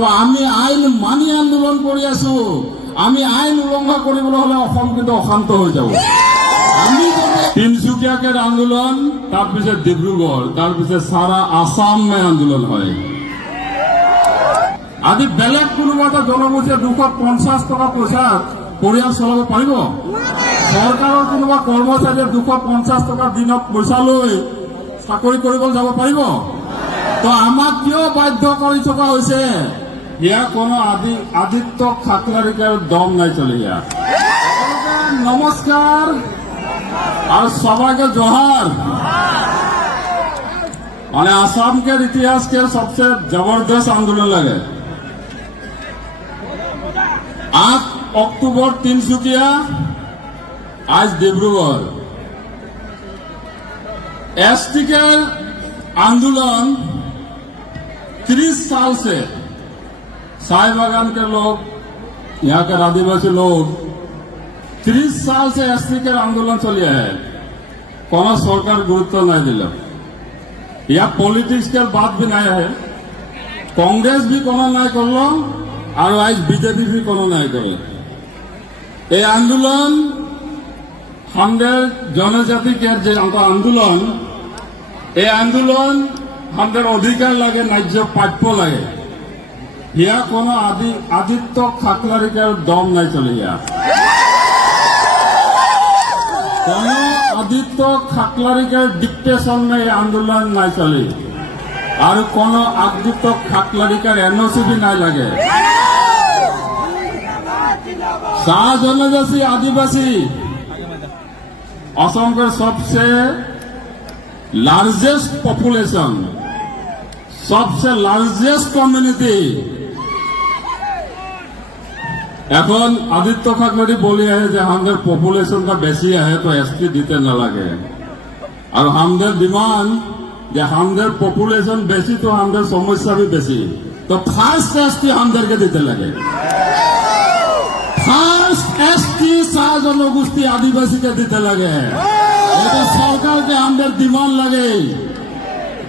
তো আমি আইন মানি আন্দোলন কৰি আছো। আমি আইন উলংঘা কৰিবলৈ হলে অসম কিন্তু অশান্ত হৈ যাব। আমি তিনচুকীয়াকে আন্দোলন, তাৰপিছত ডিব্ৰুগড়, তাৰপিছত সারা আসামে আন্দোলন হয়। আজি বেলেগ কোনোবা এটা জনগোষ্ঠীয়ে 250 টকা পইচাত পৰিয়াল চলাব পাৰিব? চৰকাৰৰ কোনোবা কৰ্মচাৰীয়ে 250 টকা দিনত পইচা লৈ চাকৰি কৰিবলৈ যাব পাৰিব? তো আমাক কিয় বাধ্য কৰি থকা হৈছে? ইয়া কোনো আদিত্য ঠাকরারিকার দম নাই চলে। ইয়া নমস্কার আর সবাইকে জোহার। মানে आसाम के इतिहास के सबसे जबरदस्त आंदोलन लगे। 8 अक्टूबर तिनसुकिया, आज डिब्रुगढ़। एसटी के आंदोलन 30 साल से साय बागान के लोग, यहाँ के आदिवासी लोग 30 साल से एसटी के आंदोलन चलिए है। कोनो सरकार गुरुत्व नहीं दिल। यह पॉलिटिक्स के बात भी नहीं है। कांग्रेस भी कोनो नहीं करलो और आज बीजेपी भी कोनो नहीं करलो। ये आंदोलन हमारे जनजाति के जो आंदोलन, ये आंदोलन हमारे अधिकार लगे, न्याय्य प्राप्य लगे। ইয়া কোনো আদিত্য ঠাকরারিকার দম নাই চলে। ইয়া কোন আদিত্য ঠাকরারিকার ডিক্টেশন में आंदोलन নাই চলে। আর কোন আদিত্য ঠাকরারিকার এনওসি भी নাই লাগে। শাহ জনজাতি आदिवासी असम के सबसे लार्जेस्ट पॉपुलेशन, सबसे लार्जेस्ट कम्युनिटी। এখন আদিত্য ঠাকরারি বলি है যে আমাদের পপুলেশন का বেশি है तो एसटी দিতে না লাগে। আর আমাদের ডিমান্ড যে আমাদের পপুলেশন বেশি তো আমাদের সমস্যা भी বেশি, তো ফার্স্ট एसटी আমাদেরকে দিতে লাগে। ফার্স্ট एसटी শাহ জনগোষ্ঠী আদিবাসীকে দিতে লাগে। এটা সরকারকে আমাদের ডিমান্ড লাগে।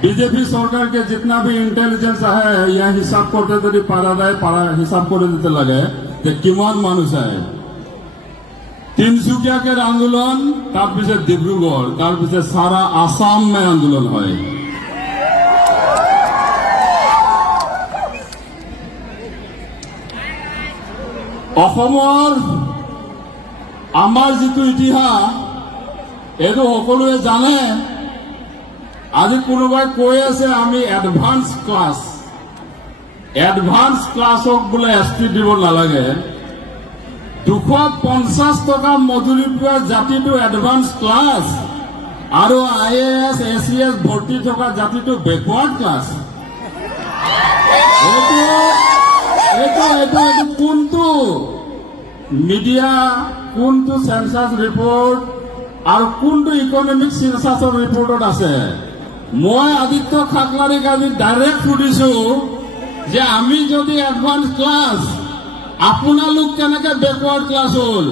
बीजेपी सरकार के जितना भी इंटेलिजेंस है यह हिसाब करते यदि पारा जाए, पारा हिसाब कर दीते लगे तो किमान मानुष है। तिनसुकिया के आंदोलन, तार डिब्रुगढ़, तार सारा आसाम में आंदोलन है। आमार जितु इतिहास एतो सकलोए जाने। আজি কোনোবাই কৈ আছে আমি এডভান্স ক্লাছক বোলে এসটি দিব নালাগে। 250 টকা মজুৰি পোৱা জাতিটো এডভান্স ক্লাছ আৰু IAS ACS ভৰ্তি থকা জাতিটো বেকৱাৰ্ড ক্লাছ। এইটো কোনটো মিডিয়া, কোনটো সেন্সাস ৰিপৰ্ট আৰু কোনটো ইকনমিক সেন্সাসৰ ৰিপৰ্টত আছে? মই আদিত্য ঠাকরারিক আজি ডাইরেক্ট সুধিছো যে আমি যদি এডভান্স ক্লাস, আপোনালোক কেনেকে বেকওয়ার্ড ক্লাস হল?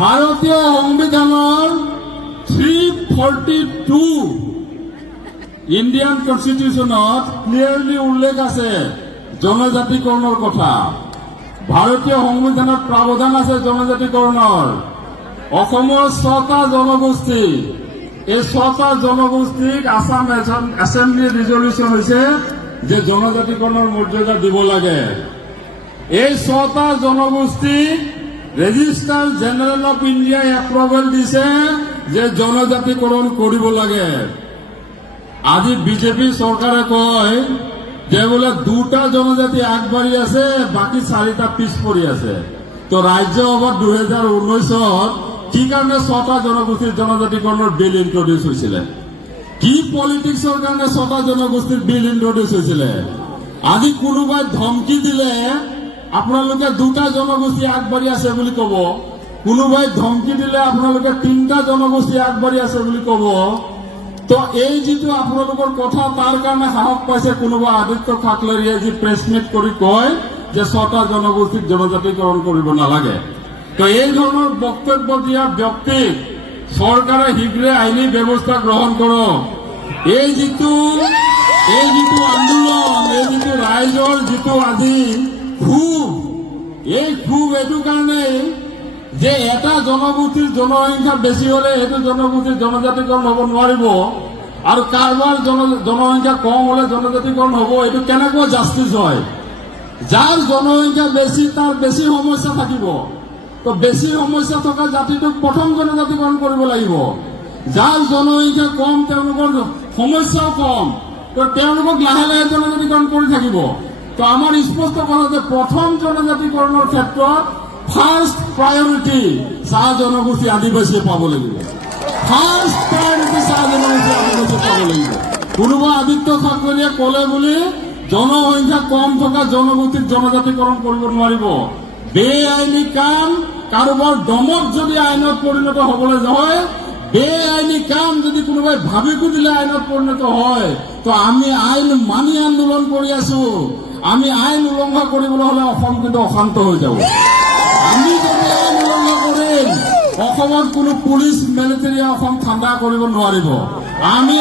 ভারতীয় সংবিধানৰ 342 ইন্ডিয়ান কনস্টিটিউশনত ক্লিয়াৰলি উল্লেখ আছে জনজাতিকৰণৰ কথা। ভাৰতীয় সংবিধানত প্ৰাৱধান আছে জনজাতিকৰণৰ। অসমৰ 6টা জনগোষ্ঠী, এই 6টা জনগোষ্ঠীক আসাম এসেম্বলি রিজলিউশন হয়েছে যে জনজাতিকরণের মর্যাদা দিব লাগে। এই 6টা জনগোষ্ঠী রেজিস্টার জেনারেল অফ ইন্ডিয়ায় এপ্রুভেল দিছে যে জনজাতিকরণ কৰিব লাগে। আজি বিজেপি সরকারে কয় যে বোলে 2টা জনজাতি আগবাড়ি আছে, বাকি 4টা পিছ পৰি আছে। তো রাজ্য সভাত 2019 কি কারণে 6টা জনগোষ্ঠীর জনজাতিকরণের বিল ইন্ট্রোডিউস হয়েছিল? কি পলিটিক্সের কারণে 6টা জনগোষ্ঠীর বিল ইন্ট্রোডিউস হয়েছিল? আজি কোনোবাই ধমকি দিলে আপোনালোকে 2টা জনগোষ্ঠী আগবাড়ি আছে বুলি কব, কোনোবাই ধমকি দিলে আপোনালোকে 3টা জনগোষ্ঠী আগবাড়ি আছে বুলি কব। তো এই যেটো আপোনালোকৰ কথা তাৰ কাৰণে সাহস পাইছে কোনোবা আদিত্য ঠাকৰাৰীয়ে যি প্ৰেছ মিট কৰি কয় যে 6টা জনগোষ্ঠীক জনজাতিকৰণ কৰিব নালাগে। তো এই ধৰনেৰ বক্তব্য দিয়া ব্যক্তি সৰকাৰে শীঘ্ৰে আইনি ব্যবস্থা গ্ৰহণ কৰো। এই যেটো আন্দোলন, এই ৰাইজৰ যিটো আজি ক্ষোভ, এই ক্ষোভ এইটো কাৰণেই যে এটা জনগোষ্ঠীৰ জনসংখ্যা বেছি হলে সেইটো জনগোষ্ঠীৰ জনজাতিকৰণ হ'ব নোৱাৰিব, আৰু কাৰোবাৰ জনসংখ্যা কম হলে জনজাতিকৰণ হ'ব। এইটো কেনেকৈ জাষ্টিছ হয়? যাৰ জনসংখ্যা বেছি তাৰ বেছি সমস্যা থাকিব, তো বেছি সমস্যা থকা জাতিটোক প্ৰথম জনজাতিকৰণ কৰিব লাগিব। যাৰ জনসংখ্যা কম তেওঁলোকৰ সমস্যাও কম, তো তেওঁলোকক লাহে লাহে জনজাতিকৰণ কৰি থাকিব। তো আমাৰ স্পষ্ট কথা যে প্ৰথম জনজাতিকৰণৰ ক্ষেত্ৰত ফাৰ্ষ্ট প্ৰায়ৰিটি চাহ জনগোষ্ঠী আদিবাসীয়ে পাব লাগিব। ফাৰ্ষ্ট প্ৰায়ৰিটি চাহ জনগোষ্ঠী আদিবাসীয়ে পাব লাগিব। কোনোবা আদিত্য ঠাকৰেয়ে ক'লে বুলি জনসংখ্যা কম থকা জনগোষ্ঠীক জনজাতিকৰণ কৰিব নোৱাৰিব। বেআইনী কাম কাৰোবাৰ দমত যদি আইনত পৰিণত হবলৈ হয়, বেআইনী কাম যদি কোনোবাই ভাবি কুদিলে আইনত পৰিণত হয়, তো আমি আইন মানি আন্দোলন কৰি আছো। আমি আইন উলংঘা কৰিবলৈ হলে অসম কিন্তু অশান্ত হৈ যাব। আমি যদি আইন উলংঘা কৰিম, অসমত কোনো পুলিচ মিলিটাৰীয়ে অসম ঠাণ্ডা কৰিব নোৱাৰিব। আমি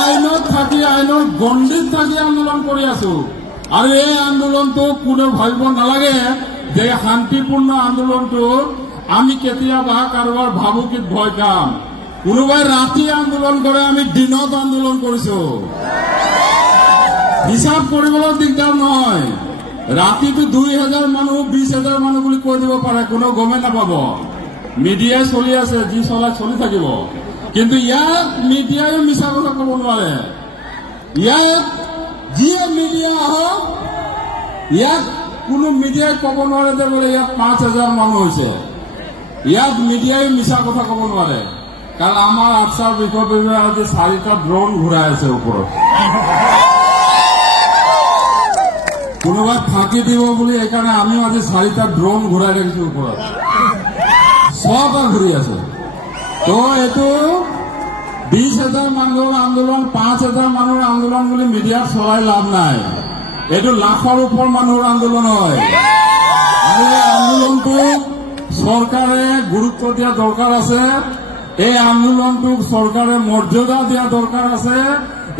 আইনত থাকি আইনৰ গণ্ডিত থাকি আন্দোলন কৰি আছো। আৰু এই আন্দোলনটো কোনেও ভাবিব নালাগে যে শান্তিপূৰ্ণ আন্দোলনটো আমি কেতিয়াবা কাৰোবাৰ ভাবুকিত ভয় খাম। কোনোবাই ৰাতি আন্দোলন কৰে, আমি দিনত আন্দোলন কৰিছো। হিচাপ কৰিবলৈ দিগদাৰ নহয়। ৰাতিটো 2000 মানুহ 20,000 মানুহ বুলি কৈ দিব পাৰে, কোনেও গমেই নাপাব। মিডিয়াই চলি আছে, যি চলাই চলি থাকিব। কিন্তু ইয়াত মিডিয়াই মিছা কথা ক'ব নোৱাৰে। ইয়াত যিয়ে মিডিয়া আহক, ইয়াত কোনো মিডিয়াই ক'ব নোৱাৰে যে বোলে ইয়াত 5,000 মানুহ হৈছে। ইয়াত মিডিয়াই মিছা কথা ক'ব নোৱাৰে, কাৰণ আমাৰ আফচাৰ বিষয় বিভাগে আজি 4টা ড্ৰোন ঘূৰাই আছে ওপৰত। কোনোবাই ফাঁকি দিব বুলি এইকাৰণে আমিও আজি 4টা ড্ৰোন ঘূৰাই ৰাখিছো ওপৰত। 6টা ঘূৰি আছে। তো এইটো 20,000 মানুহৰ আন্দোলন, 5,000 মানুহৰ আন্দোলন বুলি মিডিয়াত চলাই লাভ নাই। এইটো লাখৰ ওপৰ মানুহৰ আন্দোলন হয়। আৰু এই আন্দোলনটোক চৰকাৰে গুৰুত্ব দিয়া দৰকাৰ আছে। এই আন্দোলনটোক চৰকাৰে মৰ্যাদা দিয়া দৰকাৰ আছে।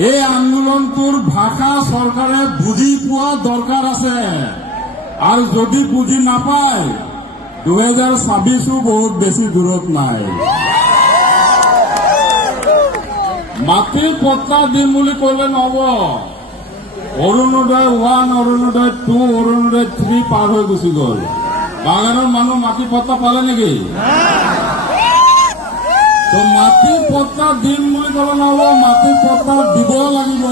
এই আন্দোলনটোৰ ভাষা চৰকাৰে বুজি পোৱা দৰকাৰ আছে। আৰু যদি বুজি নাপায়, 2026 বহুত বেছি দূৰত নাই। মাটিৰ পট্টা দিম বুলি ক'লে নহব। অৰুণোদয় 1, অৰুণোদয় 2, অৰুণোদয় 3 পাৰ হৈ গুচি গ'ল। বাগানৰ মানুহ মাটি পট্টা পালে নেকি? তো মাটি পট্টা দিম বুলি ক'লে নহব, মাটি পট্টা দিব লাগিব।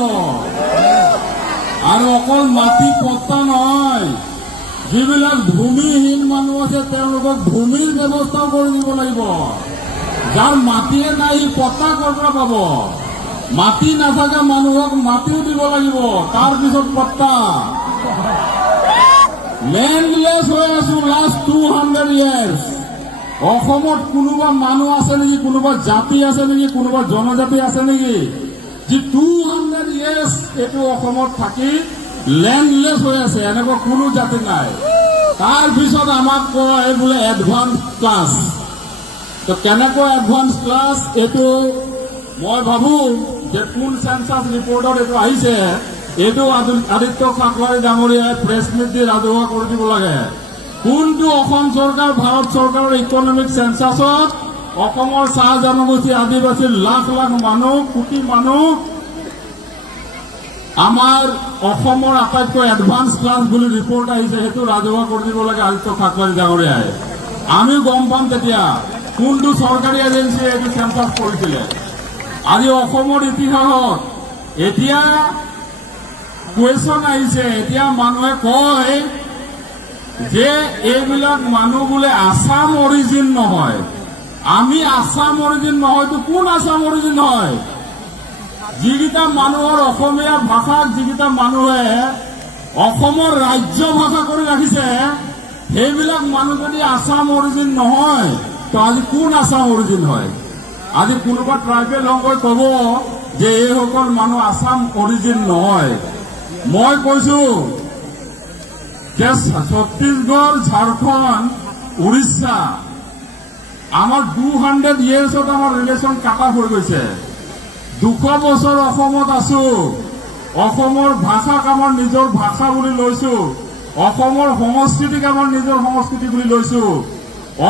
আৰু অকল মাটি পট্টা নহয়, যিবিলাক ভূমিহীন মানুহ আছে তেওঁলোকক ভূমিৰ ব্যৱস্থাও কৰি দিব লাগিব। যাৰ মাটিয়ে নাই সি পট্টা ক'ৰ পৰা পাব? মাটি নাথাকা মানুহক মাটিও দিব লাগিব, তাৰপিছত পট্টা। লেণ্ডলেছ হৈ আছো লাষ্ট 200 years। অসমত কোনোবা মানুহ আছে নেকি, কোনোবা জাতি আছে নেকি, কোনোবা জনজাতি আছে নেকি যি 200 years এইটো অসমত থাকি লেণ্ডলেছ হৈ আছে? এনেকুৱা কোনো জাতি নাই। তাৰপিছত আমাক কয় বোলে এডভান্স ক্লাছ। তো কেনেকৈ এডভান্স ক্লাছ? এইটো মই ভাবো যে কোন চেন্সাছ ৰিপৰ্টত এইটো আহিছে, এইটো আদিত্য ঠাকৰে ডাঙৰীয়াই প্ৰেছ মিট দি ৰাজহুৱা কৰি দিব লাগে। কোনটো অসম চৰকাৰ, ভাৰত চৰকাৰৰ ইকনমিক চেন্সাছত অসমৰ চাহ জনগোষ্ঠী আদিবাসীৰ লাখ লাখ মানুহ, কোটি মানুহ আমাৰ অসমৰ আটাইতকৈ এডভান্স ক্লাছ বুলি ৰিপৰ্ট আহিছে, সেইটো ৰাজহুৱা কৰি দিব লাগে আদিত্য ঠাকৰে ডাঙৰীয়াই। আমিও গম পাম তেতিয়া কোনটো চৰকাৰী এজেঞ্চিয়ে এইটো চেন্সাছ কৰিছিলে। আজি অসমৰ ইতিহাসত এতিয়া কুৱেশ্যন আহিছে, এতিয়া মানুহে কয় যে এইবিলাক মানুহ বোলে আসাম অৰিজিন নহয়। আমি আসাম অৰিজিন নহয়তো কোন আসাম অৰিজিন হয়? যিকেইটা মানুহৰ অসমীয়া ভাষাক যিকেইটা মানুহে অসমৰ ৰাজ্য ভাষা কৰি ৰাখিছে, সেইবিলাক মানুহ যদি আসাম অৰিজিন নহয়, তো আজি কোন আসাম অৰিজিন হয়? আজি কোনোবা ট্ৰাইবেল সংঘই ক'ব যে এইসকল মানুহ আসাম অৰিজিন নহয়। মই কৈছো যে ছত্তীশগড়, ঝাৰখণ্ড, উৰিষ্যা আমাৰ 200 yearsত আমাৰ ৰিলেশ্যন কাটা হৈ গৈছে। 200 বছৰ অসমত আছো, অসমৰ ভাষাক আমাৰ নিজৰ ভাষা বুলি লৈছো, অসমৰ সংস্কৃতিক আমাৰ নিজৰ সংস্কৃতি বুলি লৈছো,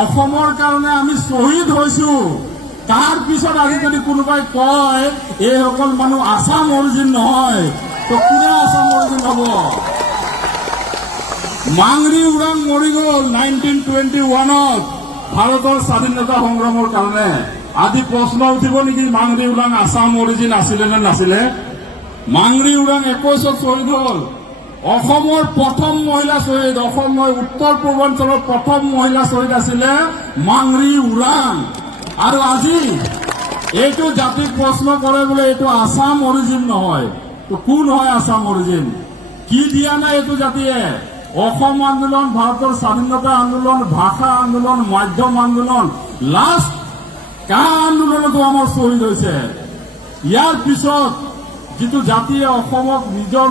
অসমৰ কাৰণে আমি শ্বহীদ হৈছো। তাৰ পিছত আজি যদি কোনোবাই কয় এইসকল মানুহ আসাম অৰিজিন নহয়, তো কোনে আসাম অৰিজিন হ'ব? মাংৰি উৰাং মৰি গ'ল 1921ত ভাৰতৰ স্বাধীনতা সংগ্ৰামৰ কাৰণে। আজি প্ৰশ্ন উঠিব নেকি মাংৰি উৰাং আসাম অৰিজিন আছিলে নে নাছিলে? মাংৰি উৰাং 21ত শ্বহীদ হ'ল। অসমৰ প্ৰথম মহিলা শ্বহীদ, অসমৰ উত্তৰ পূৰ্বাঞ্চলৰ প্ৰথম মহিলা শ্বহীদ আছিলে মাংৰি উৰাং। আৰু আজি এইটো জাতিক প্ৰশ্ন কৰে বোলে এইটো আসাম অৰিজিন নহয়, তো কোন হয় আসাম অৰিজিন? কি দিয়া নাই এইটো জাতিয়ে? অসম আন্দোলন, ভাৰতৰ স্বাধীনতা আন্দোলন, ভাষা আন্দোলন, মাধ্যম আন্দোলন, লাষ্ট কা আন্দোলনতো আমাৰ শ্বহীদ হৈছে। ইয়াৰ পিছত যিটো জাতিয়ে অসমক নিজৰ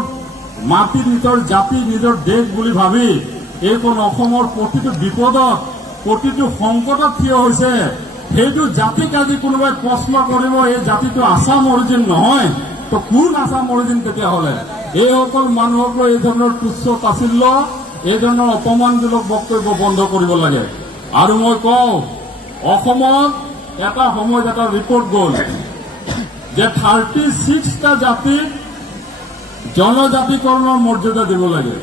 মাটি, নিজৰ জাতি, নিজৰ দেশ বুলি ভাবি এইখন অসমৰ প্ৰতিটো বিপদত, প্ৰতিটো সংকটত থিয় হৈছে, সেইটো জাতিক আজি কোনোবাই প্ৰশ্ন কৰিব এই জাতিটো আসাম অৰিজিন নহয়, তো কোন আসাম অৰিজিন তেতিয়াহ'লে? এইসকল মানুহক লৈ এই ধৰণৰ তুচ্ছ তাচিল্য, এই ধৰণৰ অপমানজনক বক্তব্য বন্ধ কৰিব লাগে। আৰু মই কওঁ, অসমত এটা সময়ত এটা ৰিপৰ্ট গ'ল যে 36টা জাতিক জনজাতিকৰণৰ মৰ্যাদা দিব লাগে।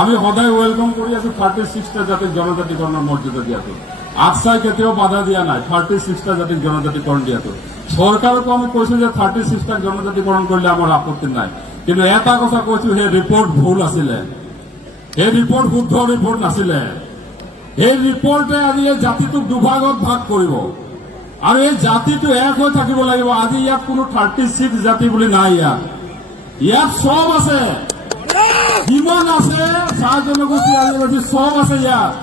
আমি সদায় ৱেলকাম কৰি আছো 36টা জাতিক জনজাতিকৰণৰ মৰ্যাদা দিয়াটো। আকসাই কেতিয়াও বাধা দিয়া নাই 36টা জাতিক জনজাতিকৰণ দিয়াটো। চৰকাৰকো আমি কৈছো যে 36টা জনজাতিকৰণ কৰিলে আমাৰ আপত্তি নাই, কিন্তু এটা কথা কৈছো, সেই ৰিপৰ্ট ভুল আছিলে, সেই ৰিপৰ্ট শুদ্ধ ৰিপৰ্ট নাছিলে। সেই ৰিপৰ্টে আজি এই জাতিটোক দুভাগত ভাগ কৰিব আৰু এই জাতিটো এক হৈ থাকিব লাগিব। আজি ইয়াত কোনো 36 জাতি বুলি নাই, ইয়াত চব আছে, যিমান আছে চাহ জনগোষ্ঠী আদিবাসী চব আছে ইয়াত।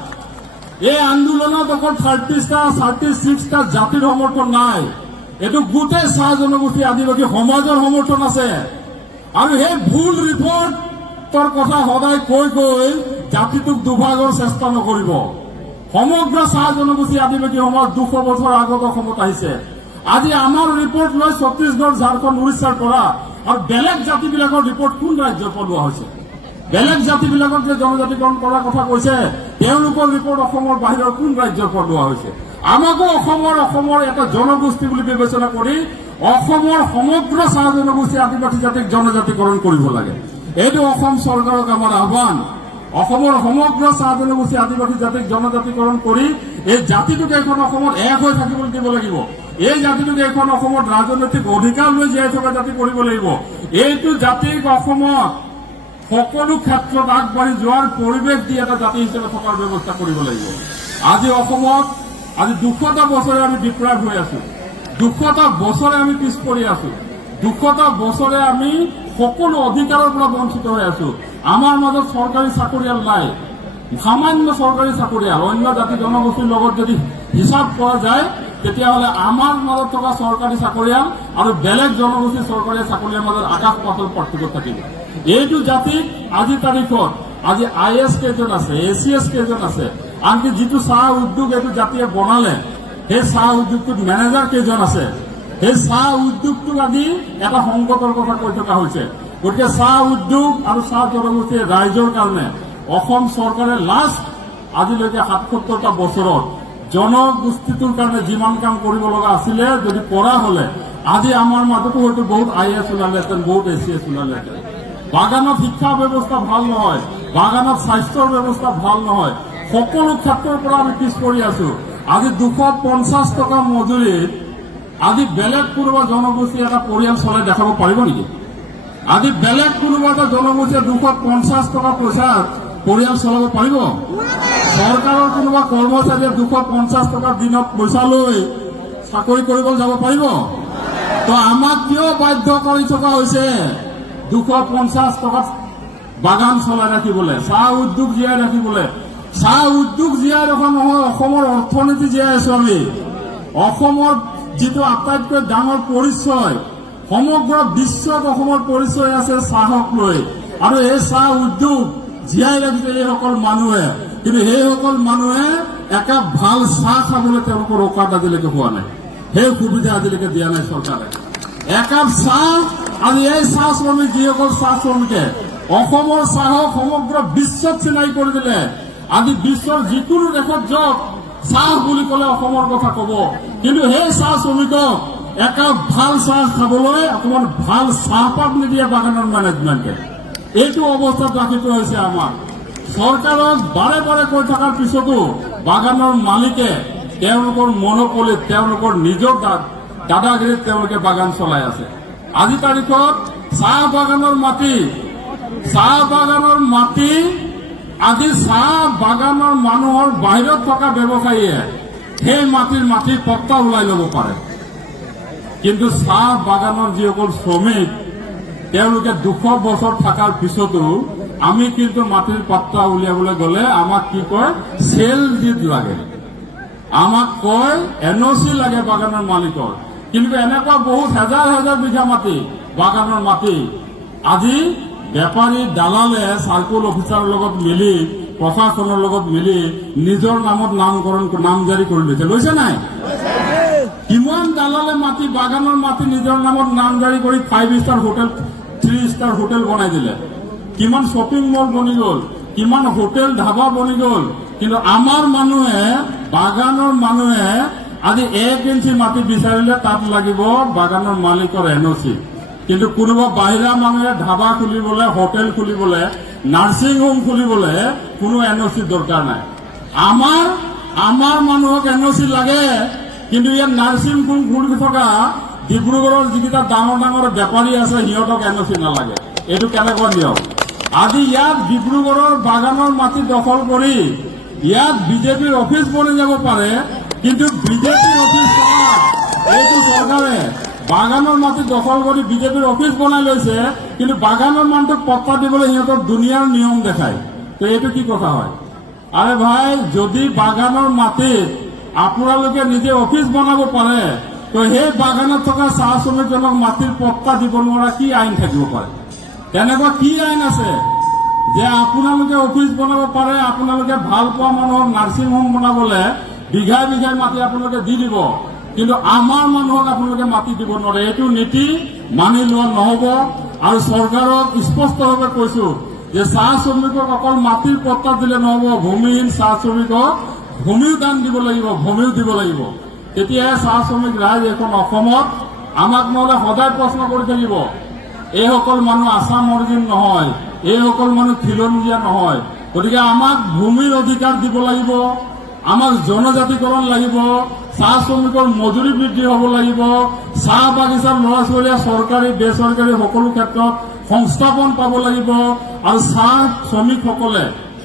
এই আন্দোলনত অকল 36টা জাতিৰ সমৰ্থন নাই, এইটো গোটেই চাহ জনগোষ্ঠী আদিবাসী সমাজৰ সমৰ্থন আছে। আৰু সেই ভুল ৰিপৰ্টৰ কথা সদায় কৈ কৈ জাতিটোক দুভাগৰ চেষ্টা নকৰিব। সমগ্ৰ চাহ জনগোষ্ঠী আদিবাসী সমাজ 200 বছৰ আগত অসমত আহিছে। আজি আমাৰ ৰিপৰ্ট লৈ ছত্তীশগড়, ঝাৰখণ্ড, উৰিষ্যাৰ পৰা আৰু বেলেগ জাতিবিলাকৰ ৰিপৰ্ট কোন ৰাজ্যৰ পৰা লোৱা হৈছে? বেলেগ জাতিবিলাকক যে জনজাতিকৰণ কৰাৰ কথা কৈছে, তেওঁলোকৰ ৰিপৰ্ট অসমৰ বাহিৰৰ কোন ৰাজ্যৰ পৰা লোৱা হৈছে? আমাকো অসমৰ এটা জনগোষ্ঠী বুলি বিবেচনা কৰি অসমৰ সমগ্ৰ চাহ জনগোষ্ঠী আদিবাসী জাতিক জনজাতিকৰণ কৰিব লাগে। এইটো অসম চৰকাৰক আমাৰ আহ্বান। অসমৰ সমগ্ৰ চাহ জনগোষ্ঠী আদিবাসী জাতিক জনজাতিকৰণ কৰি এই জাতিটোক এখন অসমত এক হৈ থাকিবলৈ দিব লাগিব। এই জাতিটোক এখন অসমত ৰাজনৈতিক অধিকাৰ লৈ জীয়াই থকা জাতি কৰিব লাগিব। এইটো জাতিক অসমত সকলো ক্ষেত্ৰত আগবাঢ়ি যোৱাৰ পৰিৱেশ দি এটা জাতি হিচাপে থকাৰ ব্যৱস্থা কৰিব লাগিব। আজি অসমত আজি 200টা বছৰে আমি ডিপ্ৰাইভ হৈ আছো, 200টা বছৰে আমি পিছ পৰি আছো, 200টা বছৰে আমি সকলো অধিকাৰৰ পৰা বঞ্চিত হৈ আছো। আমাৰ মাজত চৰকাৰী চাকৰিয়াল নাই, সামান্য চৰকাৰী চাকৰিয়াল। অন্য জাতি জনগোষ্ঠীৰ লগত যদি হিচাপ কৰা যায়, তেতিয়াহ'লে আমাৰ মাজত থকা চৰকাৰী চাকৰিয়াল আৰু বেলেগ জনগোষ্ঠীৰ চৰকাৰী চাকৰিয়াৰ মাজত আকাশ পাতাল পাৰ্থক্য থাকিব। এইটো জাতিক আজিৰ তাৰিখত আজি IAS কেইজন আছে, ACS কেইজন আছে, আনকি যিটো চাহ উদ্যোগ এইটো জাতিয়ে বনালে, সেই চাহ উদ্যোগটোত মেনেজাৰ কেইজন আছে? সেই চাহ উদ্যোগটোক আজি এটা সংকটৰ কথা কৈ থকা হৈছে। গতিকে চাহ উদ্যোগ আৰু চাহ জনগোষ্ঠীৰ ৰাইজৰ কাৰণে অসম চৰকাৰে লাষ্ট আজিলৈকে 77টা বছৰত জনগোষ্ঠীটোৰ কাৰণে যিমান কাম কৰিব লগা আছিলে, যদি কৰা হলে আজি আমাৰ মাজতো হয়তো বহুত IAS ওলালেহেঁতেন, বহুত ACS ওলালেহেঁতেন। বাগানত শিক্ষা ব্যৱস্থা ভাল নহয়, বাগানত স্বাস্থ্যৰ ব্যৱস্থা ভাল নহয়, সকলো ক্ষেত্ৰৰ পৰা আমি পিছ পৰি আছো। আজি 250 টকা মজুৰিত আজি বেলেগ কোনোবা জনগোষ্ঠী এটা পৰিয়াল চলাই দেখাব পাৰিব নেকি? আজি বেলেগ কোনোবা এটা জনগোষ্ঠীয়ে 250 টকা পইচাত পৰিয়াল চলাব পাৰিব? চৰকাৰৰ কোনোবা কৰ্মচাৰীয়ে 250 টকা দিনত পইচা লৈ চাকৰি কৰিবলৈ যাব পাৰিব? তো আমাক কিয় বাধ্য কৰি থকা হৈছে 250 টকাত বাগান চলাই ৰাখিবলৈ, চাহ উদ্যোগ জীয়াই ৰাখিবলৈ? চাহ উদ্যোগ জীয়াই ৰখা নহয়, অসমৰ অৰ্থনীতি জীয়াই আছো আমি। অসমৰ যিটো আটাইতকৈ ডাঙৰ পৰিচয়, সমগ্ৰ বিশ্বত অসমৰ পৰিচয় আছে চাহক লৈ, আৰু এই চাহ উদ্যোগ জীয়াই ৰাখিছে এইসকল মানুহে। কিন্তু সেইসকল মানুহে একাপ ভাল চাহ খাবলৈ তেওঁলোকৰ অকাত আজিলৈকে হোৱা নাই, সেই সুবিধা আজিলৈকে দিয়া নাই চৰকাৰে। একাপ চাহ আজি এই চাহ শ্ৰমিক যিসকল চাহ শ্ৰমিকে অসমৰ চাহক সমগ্ৰ বিশ্বত চিনাকি কৰি দিলে। আজি বিশ্বৰ যিকোনো দেশত যাওক চাহ বুলি ক'লে অসমৰ কথা ক'ব, কিন্তু সেই চাহ শ্ৰমিকক একাপ ভাল চাহ খাবলৈ অকমান ভাল চাহপাত নিদিয়ে বাগানৰ মেনেজমেণ্টে। এইটো অৱস্থাত ৰাখি থোৱা হৈছে। আমাৰ চৰকাৰক বাৰে বাৰে কৈ থকাৰ পিছতো বাগানৰ মালিকে তেওঁলোকৰ মনোপলিত, তেওঁলোকৰ নিজৰ দাদাগিৰিত তেওঁলোকে বাগান চলাই আছে। আজি তাৰিখত চাহ বাগানৰ মাটি আজি চাহ বাগানৰ মানুহৰ বাহিৰত থকা ব্যৱসায়ীয়ে সেই মাটিৰ পট্টা ওলাই ল'ব পাৰে, কিন্তু চাহ বাগানৰ যিসকল শ্ৰমিক তেওঁলোকে 200 বছৰ থকাৰ পিছতো আমি কিন্তু মাটিৰ পট্টা উলিয়াবলৈ গ'লে আমাক কি কয়, চেল ডিড লাগে, আমাক কয় NOC লাগে বাগানৰ মালিকৰ। কিন্তু এনেকুৱা বহুত হাজাৰ হাজাৰ বিঘা মাটি বাগানৰ মাটি আজি বেপাৰী দালালে চাৰ্কুল অফিচাৰৰ লগত মিলি, প্ৰশাসনৰ লগত মিলি নিজৰ নামত নাম জাৰি কৰি লৈছে নাই? কিমান দালালে মাটি বাগানৰ মাটি নিজৰ নামত নাম জাৰি কৰি 5 ষ্টাৰ হোটেল 3 ষ্টাৰ হোটেল বনাই দিলে, কিমান শ্বপিং মল বনি গ'ল, কিমান হোটেল ধাবা বনি গ'ল। কিন্তু আমাৰ বাগানৰ মানুহে আজি 1 ইঞ্চি মাটি বিচাৰিলে তাত লাগিব বাগানৰ মালিকৰ NOC। কিন্তু কোনোবা বাহিৰা মানুহে ধাবা খুলিবলৈ, হোটেল খুলিবলৈ, নাৰ্ছিং হোম খুলিবলৈ কোনো NOC দৰকাৰ নাই। আমাৰ মানুহক NOC লাগে, কিন্তু ইয়াত নাৰ্ছিং হোম খুলি থকা ডিব্ৰুগড়ৰ যিকেইটা ডাঙৰ ডাঙৰ বেপাৰী আছে সিহঁতক NOC নালাগে। এইটো কেনেকুৱা নিয়ম? আজি ইয়াত ডিব্ৰুগড়ৰ বাগানৰ মাটি দখল কৰি ইয়াত বিজেপিৰ অফিচ বনি যাব পাৰে, কিন্তু বিজেপিৰ অফিচ এইটো চৰকাৰে বাগানৰ মাটি দখল কৰি বিজেপিৰ অফিচ বনাই লৈছে, কিন্তু বাগানৰ মানুহটোক পট্টা দিবলৈ সিহঁতৰ দুনিয়াৰ নিয়ম দেখায়। তো এইটো কি কথা হয়? আৰে ভাই, যদি বাগানৰ মাটিত আপোনালোকে নিজে অফিচ বনাব পাৰে, তো সেই বাগানত থকা চাহ শ্ৰমিকজনক মাটিৰ পট্টা দিব নোৱাৰা কি আইন থাকিব পাৰে? তেনেকুৱা কি আইন আছে যে আপোনালোকে অফিচ বনাব পাৰে, আপোনালোকে ভাল পোৱা মানুহক নাৰ্ছিং হোম বনাবলৈ বিঘাই বিঘাই মাটি আপোনালোকে দি দিব, কিন্তু আমাৰ মানুহক আপোনালোকে মাটি দিব নোৱাৰে? এইটো নীতি মানি লোৱা নহ'ব। আৰু চৰকাৰক স্পষ্টভাৱে কৈছো যে চাহ শ্ৰমিকক অকল মাটিৰ পট্টা দিলে নহ'ব, ভূমিহীন চাহ শ্ৰমিকক ভূমিও দান দিব লাগিব, ভূমিও দিব লাগিব। তেতিয়াহে চাহ শ্ৰমিক ৰাইজ এখন অসমত আমাক নহ'লে সদায় প্ৰশ্ন কৰি থাকিব, এইসকল মানুহ আছাম অৰিজিন নহয়, এইসকল মানুহ খিলঞ্জীয়া নহয়। গতিকে আমাক ভূমিৰ অধিকাৰ দিব লাগিব, আমাক জনজাতিকৰণ লাগিব, চাহ শ্ৰমিকৰ মজুৰি বৃদ্ধি হ'ব লাগিব, চাহ বাগিচাৰ ল'ৰা ছোৱালীয়ে চৰকাৰী বেচৰকাৰী সকলো ক্ষেত্ৰত সংস্থাপন পাব লাগিব। আৰু চাহ শ্ৰমিকসকলে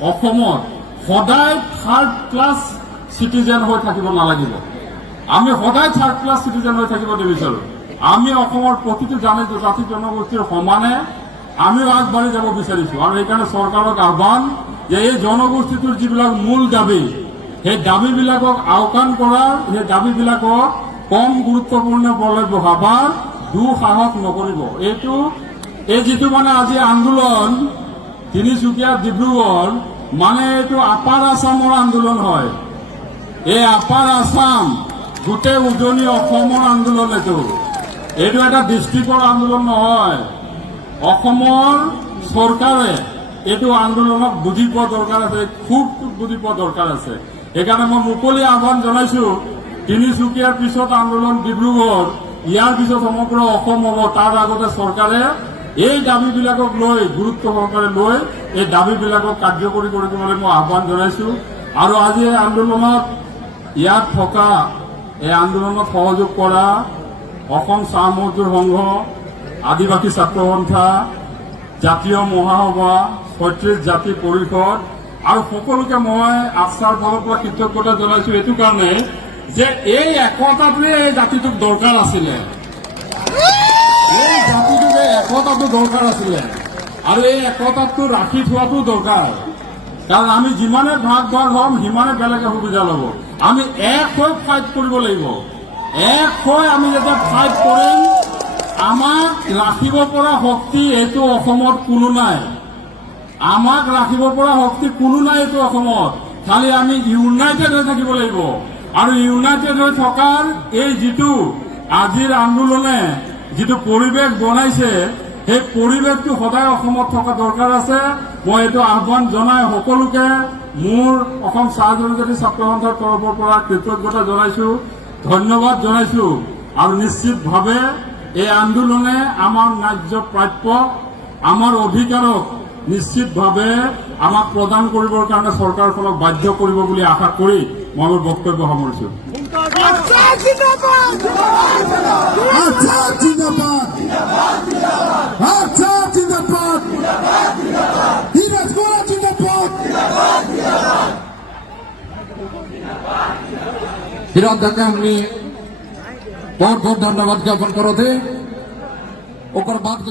অসমত সদায় 3rd ক্লাছ চিটিজেন হৈ থাকিব নালাগিব। আমি সদায় 3rd ক্লাছ চিটিজেন হৈ থাকিব নিবিচাৰো। আমি অসমৰ প্ৰতিটো জাতি জনগোষ্ঠীৰ সমানে আমিও আগবাঢ়ি যাব বিচাৰিছো। আৰু সেইকাৰণে চৰকাৰক আহ্বান যে এই জনগোষ্ঠীটোৰ যিবিলাক মূল দাবী, সেই দাবীবিলাকক আওকাণ কৰাৰ, সেই দাবীবিলাকক কম গুৰুত্বপূৰ্ণ বলে বহাবাৰ দুঃসাহস নকৰিব। এই যিটো আজি আন্দোলন তিনিচুকীয়া ডিব্ৰুগড়, এইটো আপাৰ আছামৰ আন্দোলন হয়। এই আপাৰ আছাম গোটেই উজনি অসমৰ আন্দোলন। এইটো এটা ডিষ্ট্ৰিক্টৰ আন্দোলন নহয়। অসমৰ চৰকাৰে এইটো আন্দোলনক বুজি পোৱা দৰকাৰ আছে, খুবটোক বুজি পোৱা দৰকাৰ আছে। সেইকাৰণে মই মুকলি আহ্বান জনাইছো, তিনিচুকীয়াৰ পিছত আন্দোলন ডিব্ৰুগড়, ইয়াৰ পিছত সমগ্ৰ অসম হ'ব। তাৰ আগতে চৰকাৰে এই দাবীবিলাকক লৈ গুৰুত্ব সহকাৰে লৈ এই দাবীবিলাকক কাৰ্যকৰী কৰিবলৈ মই আহ্বান জনাইছো। আৰু আজি এই আন্দোলনত ইয়াত থকা, এই আন্দোলনত সহযোগ কৰা অসম চাহ মজদুৰ সংঘ, আদিবাসী ছাত্ৰ সন্থা, জাতীয় মহাসভা, ৩৬ জাতি পৰিষদ আৰু সকলোকে মই আস্থাৰ ফালৰ পৰা কৃতজ্ঞতা জনাইছো। এইটো কাৰণে যে এই একতাটোৱে এই জাতিটোক দৰকাৰ আছিলে, এই জাতিটোক এই একতাটো দৰকাৰ আছিলে। আৰু এই একতাটো ৰাখি থোৱাটো দৰকাৰ, কাৰণ আমি যিমানে ভাগ হ'ম সিমানে বেলেগে সুবিধা ল'ব। আমি এক হৈ ফাইট কৰিব লাগিব। এক হৈ আমি যেতিয়া ফাইট কৰিম, আমাক ৰাখিব পৰা শক্তি এইটো অসমত কোনো নাই। আমাক ৰাখিব পৰা শক্তি কোনো নাই এইটো অসমত। খালি আমি ইউনাইটেড হৈ থাকিব লাগিব। আৰু ইউনাইটেড হৈ থকাৰ এই যিটো আজিৰ আন্দোলনে যিটো পৰিৱেশ বনাইছে সেই পৰিৱেশটো সদায় অসমত থকা দৰকাৰ আছে। মই এইটো আহ্বান জনাই সকলোকে মোৰ অসম চাহ জনজাতি ছাত্ৰ সন্থাৰ তৰফৰ পৰা কৃতজ্ঞতা জনাইছো, ধন্যবাদ জনাইছো। আৰু নিশ্চিতভাৱে এই আন্দোলনে আমাৰ ন্যায্য প্ৰাপ্য, আমাৰ অধিকাৰক নিশ্চিতভাৱে আমাক প্ৰদান কৰিবৰ কাৰণে চৰকাৰখনক বাধ্য কৰিব বুলি আশা কৰি মই মোৰ বক্তব্য সামৰিছো। हिरादा के हमने बहुत बहुत धन्यवाद ज्ञापन करो थे। ओकर बाद के